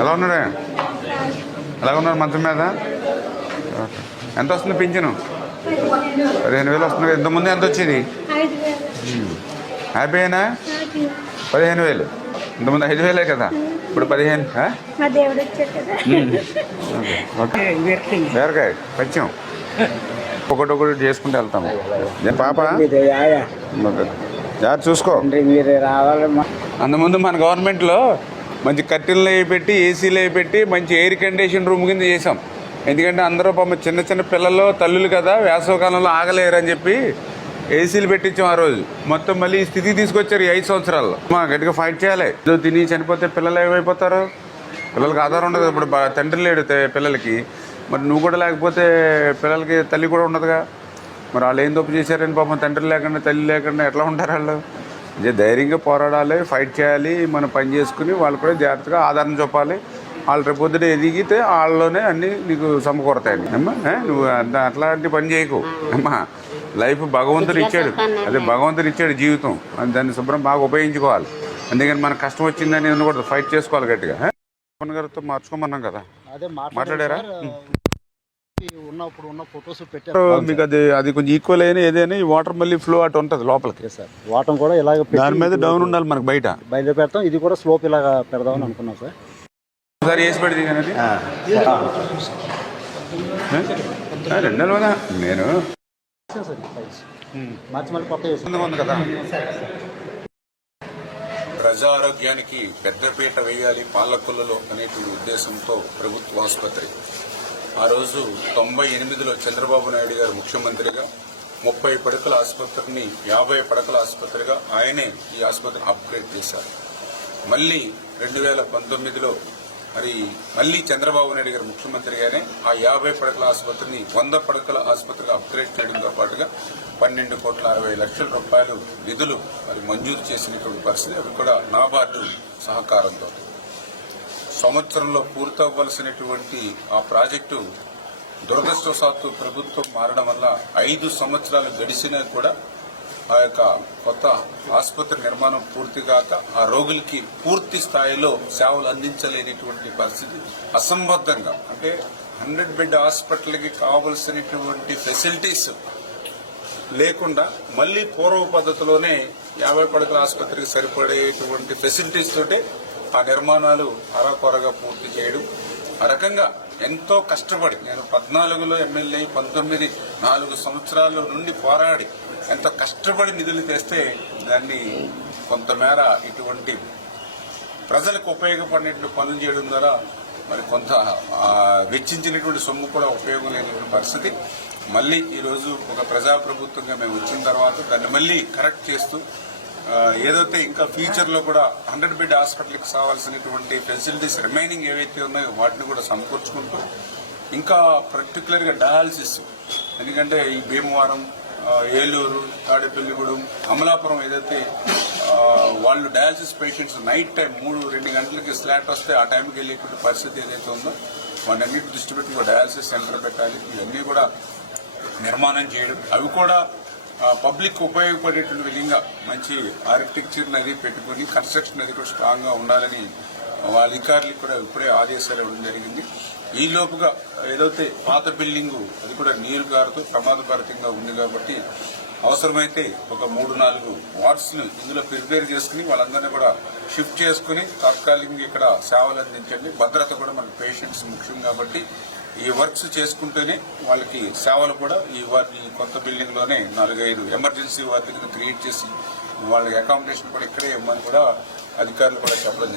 ఎలా ఉన్నాడే? ఎలా ఉన్నారు మంచం మీద? ఎంత వస్తుంది పింఛను? 15,000 వస్తుంది. ఇంతకుముందు ఎంత వచ్చేది? హ్యాపీయేనా? 15,000. ఇంతకుముందు 5,000 కదా, ఇప్పుడు 15. బీరకాయ పచ్చం ఒకటి చేసుకుంటూ వెళ్తాము. పాప జాగ్రత్త చూసుకో. అంతకుముందు మన గవర్నమెంట్లో మంచి కర్టెన్లు అవి పెట్టి, ఏసీలు అవి పెట్టి, మంచి ఎయిర్ కండిషన్ రూమ్ కింద చేసాం. ఎందుకంటే అందరూ పాపం చిన్న చిన్న పిల్లలు, తల్లులు కదా, వేసవకాలంలో ఆగలేరు అని చెప్పి ఏసీలు పెట్టించాం ఆ రోజు. మొత్తం మళ్ళీ ఈ స్థితికి తీసుకొచ్చారు ఈ 5 సంవత్సరాల్లో. మా గట్టిగా ఫైట్ చేయాలి. తిని చనిపోతే పిల్లలు ఏమైపోతారు? పిల్లలకి ఆధారం ఉండదు. ఇప్పుడు తండ్రి లేడు పిల్లలకి, మరి నువ్వు కూడా లేకపోతే పిల్లలకి తల్లి కూడా ఉండదుగా. మరి వాళ్ళు ఏం తప్పు చేశారని పాపం తండ్రి లేకుండా తల్లి లేకుండా ఎట్లా ఉంటారు వాళ్ళు? ధైర్యంగా పోరాడాలి, ఫైట్ చేయాలి, మనం పని చేసుకుని వాళ్ళు కూడా జాగ్రత్తగా ఆధారం చూపాలి. వాళ్ళు రేపొద్దున ఎదిగితే వాళ్ళలోనే అన్నీ నీకు సమకూరతాయి అమ్మా. నువ్వు అట్లాంటి పని చేయకు అమ్మా. లైఫ్ భగవంతుడు ఇచ్చాడు, అదే భగవంతుడు ఇచ్చాడు జీవితం, దాన్ని శుభ్రం బాగా ఉపయోగించుకోవాలి. అందుకని మనకు కష్టం వచ్చిందని ఉండకూడదు, ఫైట్ చేసుకోవాలి గట్టిగా. పవన్ గారితో మార్చుకోమన్నాం కదా, మాట్లాడారా? మీకు అది కొంచెం ఈక్వల్ అయినా ఏదైనా ఈ వాటర్ మళ్ళీ ఫ్లో అటు ఉంటుంది లోపలికి. వాటర్ కూడా ఇలాగ దాని మీద డౌన్ ఉండాలి మనకు, బయట పెడతాం. ఇది కూడా స్లోప్ ఇలాగా పెడదామని అనుకున్నాం సార్. ఒకసారి వేసి పెడితే కానీ 2 నెలలుగా నేను ఉంది కదా. ప్రజారోగ్యానికి పెద్దపీట వేయాలి పాలకొల్లులో అనేటువంటి ఉద్దేశంతో ప్రభుత్వ ఆసుపత్రి ఆ రోజు 98లో చంద్రబాబు నాయుడు గారు ముఖ్యమంత్రిగా 30 పడకల ఆసుపత్రిని 50 పడకల ఆసుపత్రిగా ఆయనే ఈ ఆసుపత్రిని అప్గ్రేడ్ చేశారు. మళ్ళీ 2019లో మళ్ళీ చంద్రబాబు నాయుడు గారు ముఖ్యమంత్రిగానే ఆ 50 పడకల ఆసుపత్రిని 100 పడకల ఆసుపత్రిగా అప్గ్రేడ్ చేయడంతో పాటుగా 12,60,00,000 రూపాయలు నిధులు మంజూరు చేసినటువంటి పరిస్థితి. అవి కూడా నాబార్డు సహకారంతో సంవత్సరంలో పూర్తవ్వాల్సినటువంటి ఆ ప్రాజెక్టు దురదృష్టవశాత్తు ప్రభుత్వం మారడం వల్ల 5 సంవత్సరాలు గడిచినా కూడా ఆ యొక్క కొత్త ఆసుపత్రి నిర్మాణం పూర్తి కాక ఆ రోగులకి పూర్తి స్థాయిలో సేవలు అందించలేనిటువంటి పరిస్థితి. అసంబద్ధంగా అంటే 100 బెడ్ హాస్పిటల్కి కావలసినటువంటి ఫెసిలిటీస్ లేకుండా మళ్లీ పూర్వ పద్ధతిలోనే 50 పడకల ఆసుపత్రికి సరిపడేటువంటి ఫెసిలిటీస్ తోటే ఆ నిర్మాణాలు అరాకొరగా పూర్తి చేయడం. ఆ రకంగా ఎంతో కష్టపడి, నేను 14లో ఎమ్మెల్యే, 19 4 సంవత్సరాల నుండి పోరాడి ఎంతో కష్టపడి నిధులు తెస్తే దాన్ని కొంతమేర ఇటువంటి ప్రజలకు ఉపయోగపడినటువంటి పనులు చేయడం ద్వారా మరి కొంత వెచ్చించినటువంటి సొమ్ము కూడా ఉపయోగం లేనటువంటి పరిస్థితి. మళ్ళీ ఈరోజు ఒక ప్రజాప్రభుత్వంగా మేము వచ్చిన తర్వాత దాన్ని మళ్ళీ కరెక్ట్ చేస్తూ ఏదైతే ఇంకా ఫ్యూచర్ లో కూడా 100 బెడ్ హాస్పిటల్కి కావాల్సినటువంటి ఫెసిలిటీస్ రిమైనింగ్ ఏవైతే ఉన్నాయో వాటిని కూడా సమకూర్చుకుంటూ, ఇంకా పర్టికులర్ గా డయాలసిస్, ఎందుకంటే ఈ భీమవరం, ఏలూరు, తాడేపల్లిగూడెం, అమలాపురం ఏదైతే వాళ్ళు డయాలసిస్ పేషెంట్స్ నైట్ టైం 2 గంటలకి స్లాట్ వస్తే ఆ టైంకి వెళ్ళేటువంటి పరిస్థితి ఏదైతే ఉందో వాటన్నిటి దృష్టి పెట్టి డయాలసిస్ సెంటర్ పెట్టాలి. ఇవన్నీ కూడా నిర్మాణం చేయడం, అవి కూడా పబ్లిక్ ఉపయోగపడేటువంటి విధంగా మంచి ఆర్కిటెక్చర్ అది పెట్టుకుని కన్స్ట్రక్షన్ అది కూడా స్ట్రాంగ్ గా ఉండాలని వాళ్ళ అధికారులకు కూడా ఇప్పుడే ఆదేశాలు ఇవ్వడం జరిగింది. ఈ లోపుగా ఏదైతే పాత బిల్డింగు అది కూడా నీరు గారుతూ ప్రమాదకరంగా ఉంది కాబట్టి అవసరమైతే ఒక 3-4 వార్డ్స్ ను ఇందులో ప్రిపేర్ చేసుకుని వాళ్ళందరినీ కూడా షిఫ్ట్ చేసుకుని తాత్కాలికంగా ఇక్కడ సేవలు అందించండి. భద్రత కూడా మన పేషెంట్స్ ముఖ్యం కాబట్టి ఈ వర్క్స్ చేసుకుంటూనే వాళ్ళకి సేవలు కూడా ఈ కొత్త బిల్డింగ్ లోనే 4-5 ఎమర్జెన్సీ వార్డులను క్రియేట్ చేసి వాళ్ళకి అకామిడేషన్ కూడా ఇక్కడే ఇవ్వమని కూడా అధికారులు కూడా చెప్పడం జరిగింది.